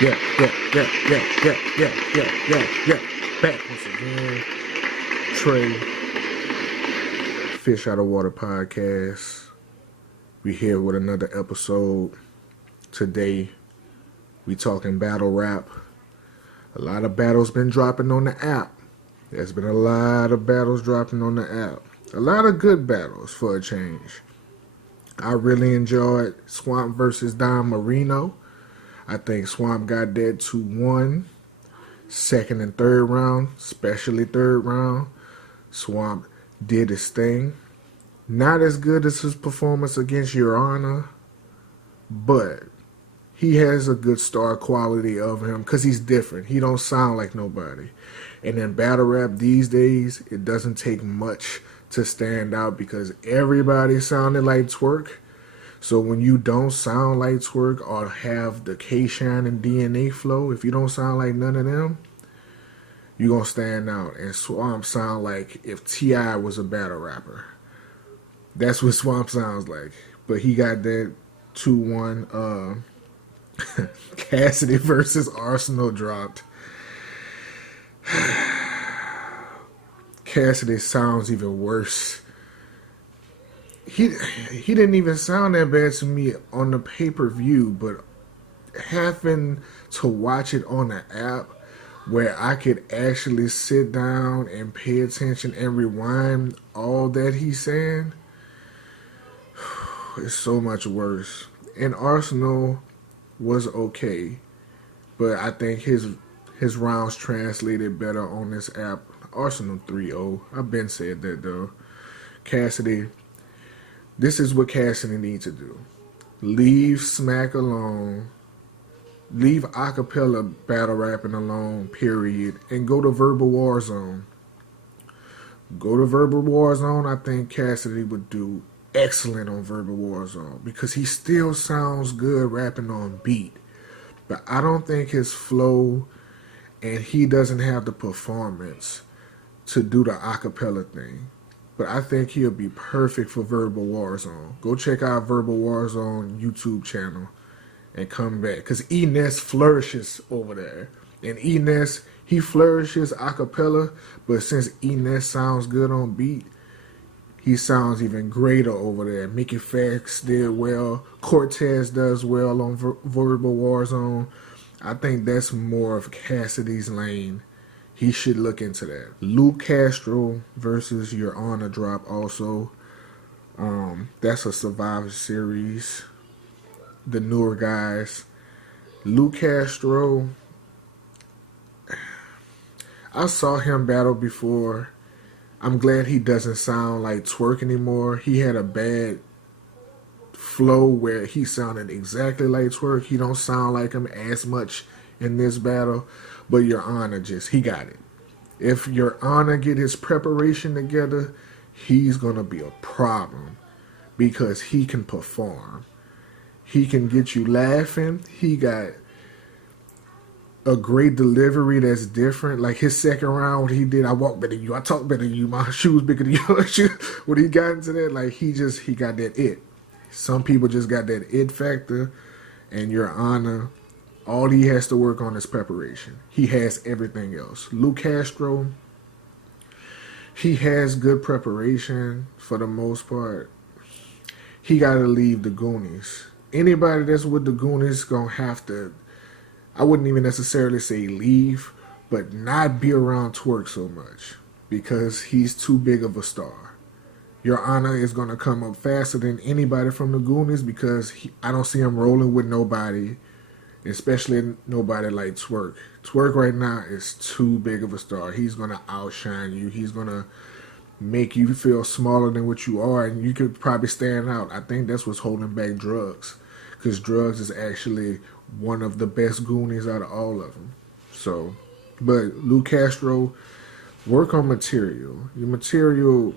Yeah. Back once again. Trey, Fish Out of Water podcast. We here with another episode. Today, we talking battle rap. A lot of battles been dropping on the app. There's been a lot of battles dropping on the app. A lot of good battles for a change. I really enjoyed Swamp versus Don Marino. I think Swamp got that 2-1. Second and third round, especially third round, Swamp did his thing. Not as good as his performance against Your Honor, but he has a good star quality of him because he's different. He don't sound like nobody. And in battle rap these days, it doesn't take much to stand out because everybody sounded like Twerk. So when you don't sound like Twerk or have the K-Shine and DNA flow, if you don't sound like none of them, you're going to stand out. And Swamp sound like if T.I. was a battle rapper. That's what Swamp sounds like. But he got that 2-1 Cassidy versus Arsenal dropped. Cassidy sounds even worse. He didn't even sound that bad to me on the pay-per-view, but having to watch it on the app where I could actually sit down and pay attention and rewind all that he's saying, it's so much worse. And Arsenal was okay, but I think his rounds translated better on this app. Arsenal 3-0. I've been said that though. Cassidy, this is what Cassidy needs to do. Leave smack alone. Leave acapella battle rapping alone, period. And go to Verbal War Zone. Go to Verbal War Zone. I think Cassidy would do excellent on Verbal War Zone because he still sounds good rapping on beat. But I don't think his flow and he doesn't have the performance to do the acapella thing. But I think he'll be perfect for Verbal Warzone. Go check out Verbal Warzone YouTube channel and come back. Because Enes flourishes over there. And Enes, he flourishes acapella. But since Enes sounds good on beat, he sounds even greater over there. Mickey Fax did well. Cortez does well on Verbal Warzone. I think that's more of Cassidy's lane. He should look into that. Luke Castro versus Your Honor drop also. That's a Survivor Series. The newer guys. Luke Castro, I saw him battle before. I'm glad he doesn't sound like Twerk anymore. He had a bad flow where he sounded exactly like Twerk. He don't sound like him as much in this battle. But Your Honor he got it. If Your Honor get his preparation together, he's going to be a problem because he can perform. He can get you laughing. He got a great delivery that's different. Like his second round, what he did, I walk better than you, I talk better than you, my shoes bigger than you. When he got into that, like he got that it. Some people just got that it factor, and Your Honor, all he has to work on is preparation. He has everything else. Luke Castro, he has good preparation for the most part. He got to leave the Goonies. Anybody that's with the Goonies going to have to, I wouldn't even necessarily say leave, but not be around Twerk so much because he's too big of a star. Your Honor is going to come up faster than anybody from the Goonies because I don't see him rolling with nobody, especially nobody like Twerk. Twerk right now is too big of a star. He's going to outshine you. He's going to make you feel smaller than what you are, and you could probably stand out. I think that's what's holding back Drugs, because Drugs is actually one of the best Goonies out of all of them. So, but Luke Castro, work on material. Your material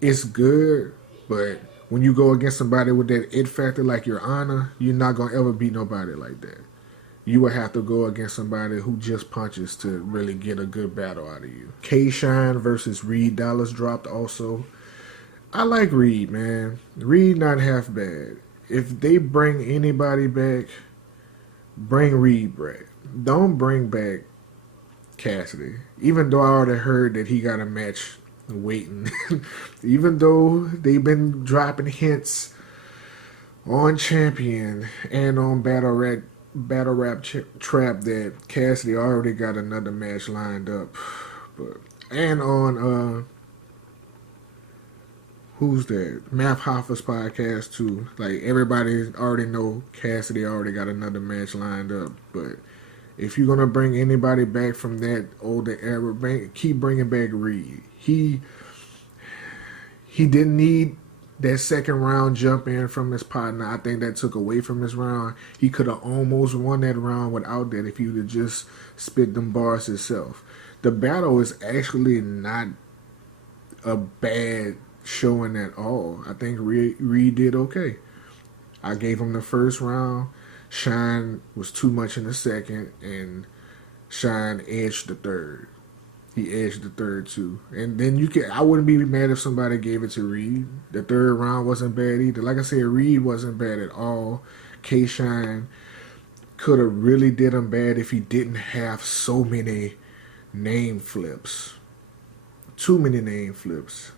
is good, but when you go against somebody with that it factor like Your Honor, you're not going to ever beat nobody like that. You would have to go against somebody who just punches to really get a good battle out of you. K-Shine versus Reed Dallas dropped also. I like Reed, man. Reed not half bad. If they bring anybody back bring Reed back. Don't bring back Cassidy. Even though I already heard that he got a match waiting. Even though they've been dropping hints on Champion and on Trap that Cassidy already got another match lined up. But and on who's that? Math Hoffa's podcast too. Like everybody already know Cassidy already got another match lined up. But if you're gonna bring anybody back from that older era, keep bringing back Reed. He didn't need that second round jump in from his partner. I think that took away from his round. He could have almost won that round without that if he would have just spit them bars himself. The battle is actually not a bad showing at all. I think Reed did okay. I gave him the first round. Shine was too much in the second, and Shine edged the third. He edged the third too, and then I wouldn't be mad if somebody gave it to Reed. The third round wasn't bad either. Like I said, Reed wasn't bad at all. K Shine could have really did him bad if he didn't have so many name flips. Too many name flips.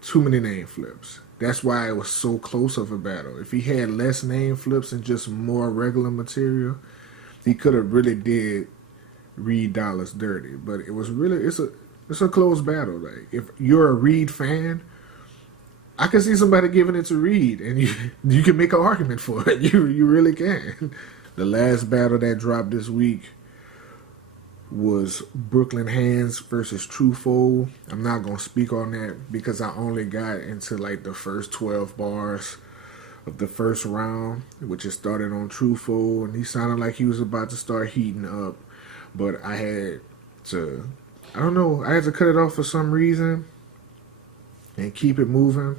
Too many name flips. That's why it was so close of a battle. If he had less name flips and just more regular material, he could have really did Reed Dollars dirty. But it was really it's a close battle. Like if you're a Reed fan, I can see somebody giving it to Reed, and you can make an argument for it. You really can. The last battle that dropped this week was Brooklyn Hands versus Truthful. I'm not gonna speak on that because I only got into like the first 12 bars of the first round, which is started on Truthful, and he sounded like he was about to start heating up, but I had to cut it off for some reason and keep it moving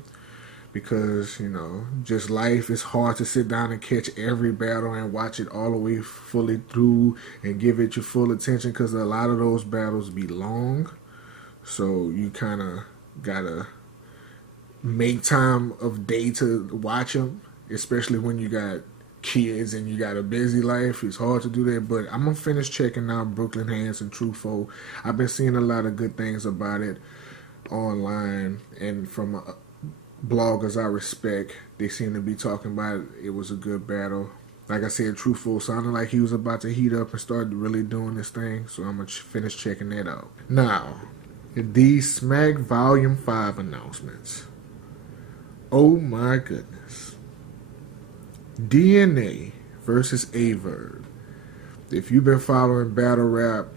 because, just life is hard to sit down and catch every battle and watch it all the way fully through and give it your full attention because a lot of those battles be long. So you kind of got to make time of day to watch them, especially when you got kids and you got a busy life. It's hard to do that, but I'm going to finish checking out Brooklyn Hands and Truthful. I've been seeing a lot of good things about it online and from bloggers I respect. They seem to be talking about it was a good battle. Like I said, Truthful sounded like he was about to heat up and start really doing this thing, so I'm going to finish checking that out. Now, the Smack Vol.5 announcements. Oh my goodness. DNA versus Averb. If you've been following battle rap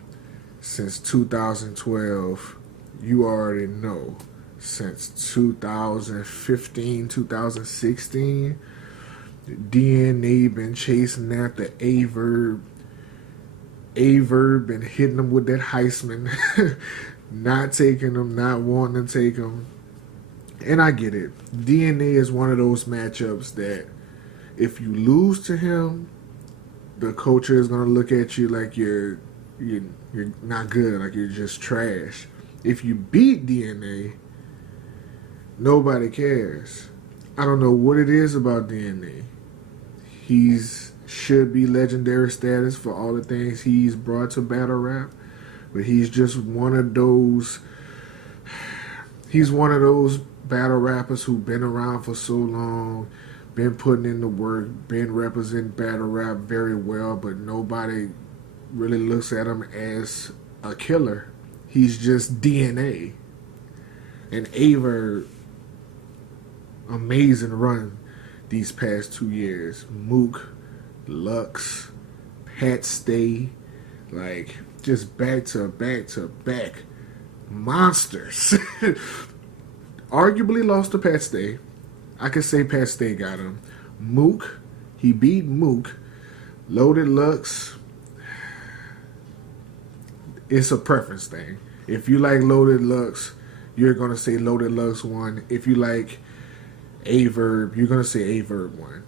since 2012, you already know. Since 2015, 2016, DNA been chasing after Averb. Averb been hitting him with that Heisman, not taking him, not wanting to take him. And I get it. DNA is one of those matchups that if you lose to him, the culture is gonna look at you like you're not good, like you're just trash. If you beat DNA, nobody cares. I don't know what it is about DNA. He's should be legendary status for all the things he's brought to battle rap, but he's just one of those. He's one of those battle rappers who've been around for so long, been putting in the work, been representing battle rap very well, but nobody really looks at him as a killer. He's just DNA. And Aver, amazing run these past 2 years. Mook, Lux, Pat Stay, like just back to back to back monsters. Arguably lost to Pat Stay. I could say Pat Stay got him. Mook, he beat Mook. Loaded Lux, it's a preference thing. If you like Loaded Lux, you're going to say Loaded Lux won. If you like Averb, you're going to say Averb won.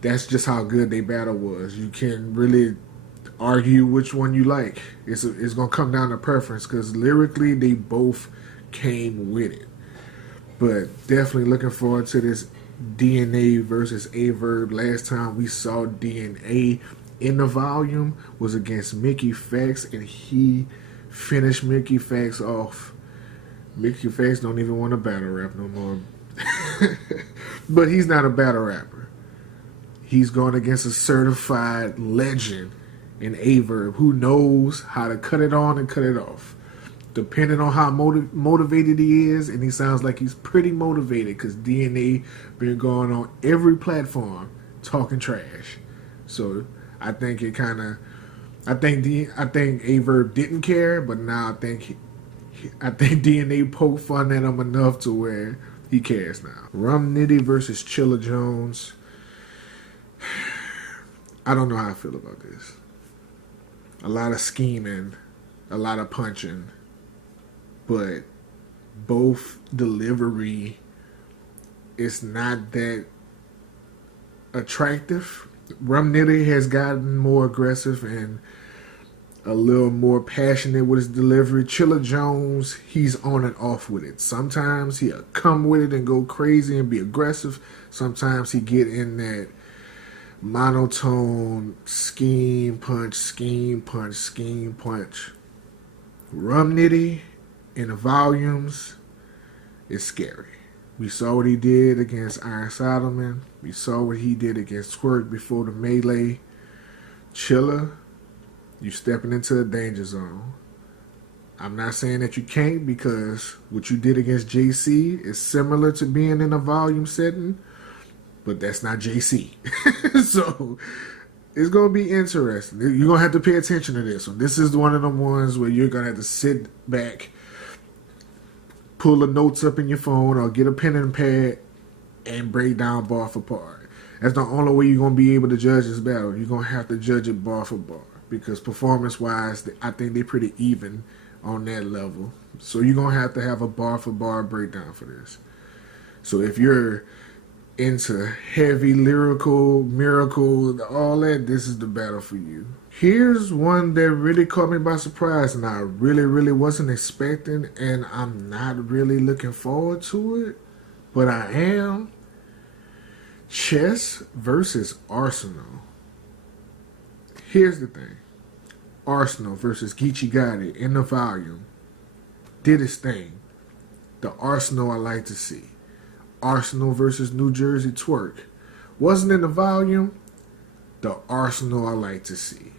That's just how good their battle was. You can really argue which one you like. It's going to come down to preference because lyrically they both came with it. But definitely looking forward to this DNA versus Averb. Last time we saw DNA in the volume was against Mickey Fax, and he finished Mickey Fax off. Mickey Fax don't even want to battle rap no more. But he's not a battle rapper. He's going against a certified legend in Averb who knows how to cut it on and cut it off. Depending on how motivated he is, and he sounds like he's pretty motivated because DNA been going on every platform talking trash. So I think it kind of, I think Averb didn't care, but now I think DNA poked fun at him enough to where he cares now. Rum Nitty versus Chilla Jones. I don't know how I feel about this. A lot of scheming, a lot of punching, but both delivery is not that attractive. Rum Nitty has gotten more aggressive and a little more passionate with his delivery. Chilla Jones, he's on and off with it. Sometimes he'll come with it and go crazy and be aggressive. Sometimes he get in that monotone scheme punch, scheme punch, scheme punch. Rum Nitty in the volumes is scary. We saw what he did against Iron Solomon. We saw what he did against Twerk before the melee. Chilla, you stepping into a danger zone. I'm not saying that you can't, because what you did against JC is similar to being in a volume setting, but that's not JC. So it's going to be interesting. You're going to have to pay attention to this one. This is one of the ones where you're going to have to sit back, pull the notes up in your phone, or get a pen and pad and break down bar for bar. That's the only way you're going to be able to judge this battle. You're going to have to judge it bar for bar, because performance-wise, I think they're pretty even on that level. So you're going to have a bar for bar breakdown for this. So if you're into heavy lyrical, miracle, all that, this is the battle for you. Here's one that really caught me by surprise, and I really, really wasn't expecting, and I'm not really looking forward to it, but I am. Chess versus Arsenal. Here's the thing. Arsenal versus Geechee Gotti in the volume did his thing. The Arsenal I like to see. Arsenal versus New Jersey Twerk wasn't in the volume. The Arsenal I like to see.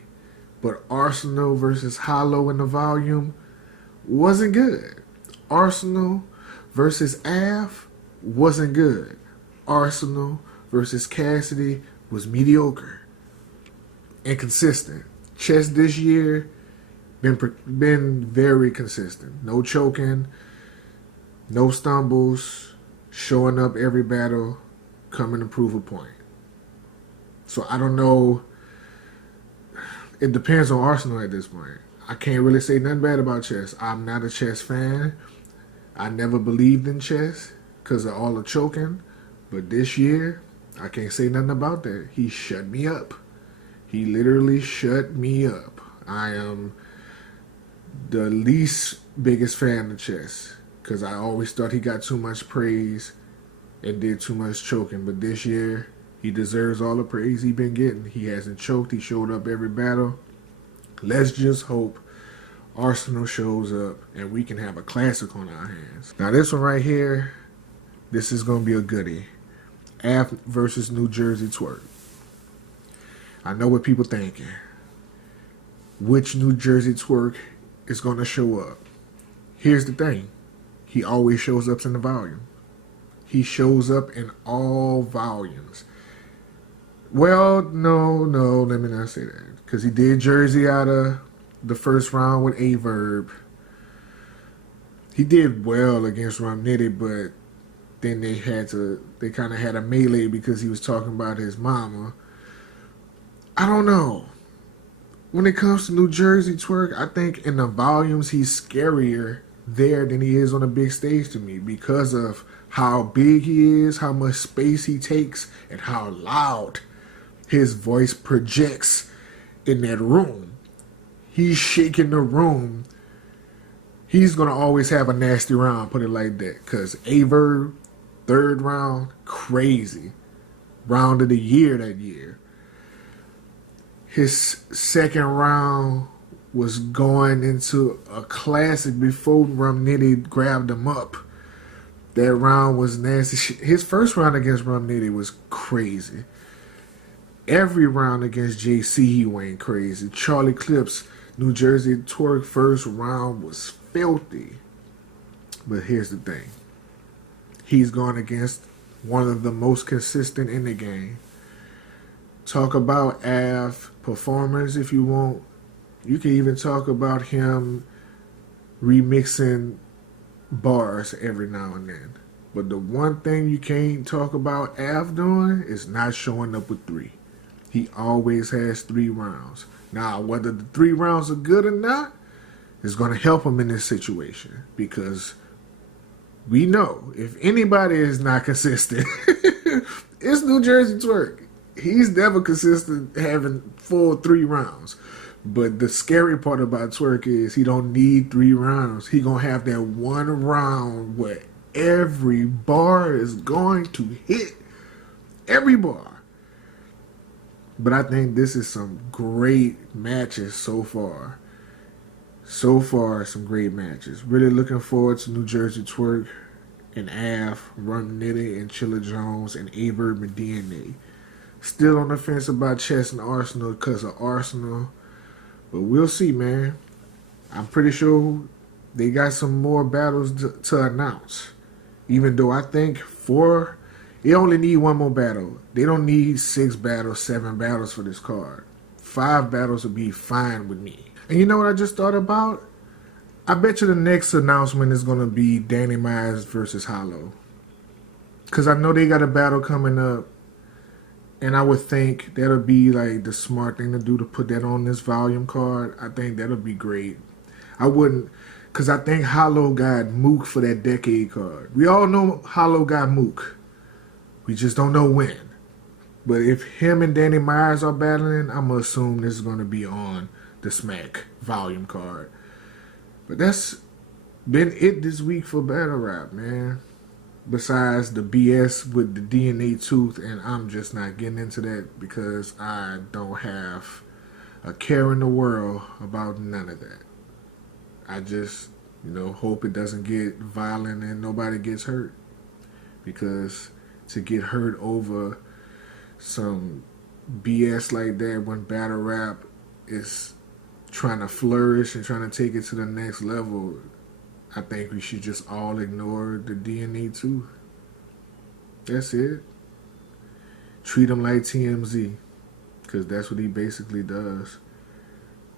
But Arsenal versus Hollow in the volume wasn't good. Arsenal versus Av wasn't good. Arsenal versus Cassidy was mediocre. Inconsistent. Chess this year been very consistent. No choking, no stumbles, showing up every battle, coming to prove a point. So I don't know. It depends on Arsenal at this point. I can't really say nothing bad about chess. I'm not a chess fan. I never believed in chess because of all the choking. But this year, I can't say nothing about that. He shut me up. He literally shut me up. I am the least biggest fan of chess because I always thought he got too much praise and did too much choking. But this year, he deserves all the praise he's been getting. He hasn't choked. He showed up every battle. Let's just hope Arsenal shows up and we can have a classic on our hands. Now this one right here, this is going to be a goodie. Av versus New Jersey Twerk. I know what people thinking. Which New Jersey Twerk is going to show up? Here's the thing. He always shows up in the volume. He shows up in all volumes. Well, no, let me not say that. Because he did Jersey out of the first round with Averb. He did well against Rum Nitty, but then they kind of had a melee because he was talking about his mama. I don't know. When it comes to New Jersey Twerk, I think in the volumes he's scarier there than he is on a big stage to me because of how big he is, how much space he takes, and how loud his voice projects in that room. He's shaking the room. He's going to always have a nasty round, put it like that, because Averb Third round, crazy. Round of the year that year. His second round was going into a classic before Romnitty grabbed him up. That round was nasty. His first round against Romnitty was crazy. Every round against JC he went crazy. Charlie Clips, New Jersey Twerk first round was filthy. But here's the thing. He's gone against one of the most consistent in the game. Talk about Av performers if you want. You can even talk about him remixing bars every now and then. But the one thing you can't talk about Av doing is not showing up with 3. He always has 3 rounds. Now, whether the 3 rounds are good or not is going to help him in this situation, because we know if anybody is not consistent, it's New Jersey Twerk. He's never consistent having full 3 rounds. But the scary part about Twerk is he don't need 3 rounds. He gonna have that one round where every bar is going to hit every bar. But I think this is some great matches so far. So far, some great matches. Really looking forward to New Jersey Twerk and Av, Rum Nitty and Chilla Jones and Averb and DNA. Still on the fence about Chess and Arsenal because of Arsenal. But we'll see, man. I'm pretty sure they got some more battles to announce. Even though I think they only need 1 more battle. They don't need 6 battles, 7 battles for this card. 5 battles would be fine with me. And you know what I just thought about? I bet you the next announcement is going to be Danny Myers versus Hollow. Because I know they got a battle coming up. And I would think that'll be like the smart thing to do, to put that on this volume card. I think that'll be great. I wouldn't, because I think Hollow got Mook for that decade card. We all know Hollow got Mook. We just don't know when. But if him and Danny Myers are battling, I'm going to assume this is going to be on the Smack volume card. But that's been it this week for Battle Rap, man. Besides the BS with the DNA tooth, and I'm just not getting into that because I don't have a care in the world about none of that. I just, hope it doesn't get violent and nobody gets hurt. Because to get hurt over some BS like that when battle rap is trying to flourish and trying to take it to the next level, I think we should just all ignore the DNA too. That's it. Treat him like TMZ, because that's what he basically does.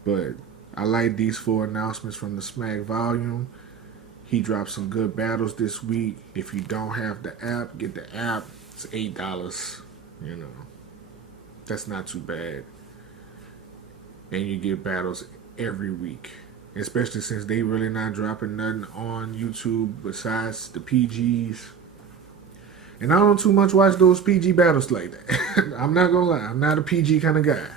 But I like these 4 announcements from the Smack volume. He dropped some good battles this week. If you don't have the app, get the app. It's $8. That's not too bad. And you get battles every week. Especially since they really not dropping nothing on YouTube besides the PGs. And I don't too much watch those PG battles like that. I'm not gonna lie, I'm not a PG kind of guy.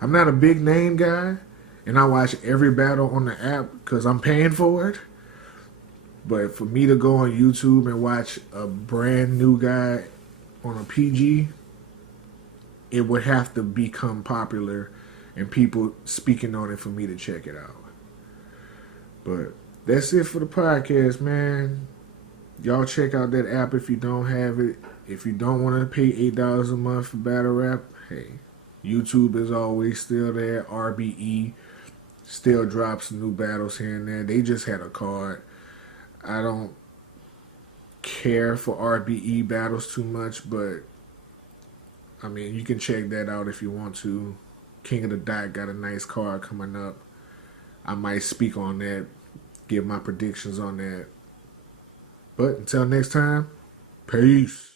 I'm not a big name guy. And I watch every battle on the app because I'm paying for it. But for me to go on YouTube and watch a brand new guy on a PG, it would have to become popular and people speaking on it for me to check it out. But that's it for the podcast, man. Y'all check out that app if you don't have it. If you don't want to pay $8 a month for battle rap, hey, YouTube is always still there. RBE still drops new battles here and there. They just had a card. I don't care for RBE battles too much, but I mean, you can check that out if you want to. King of the Dot got a nice card coming up. I might speak on that, give my predictions on that. But until next time, peace.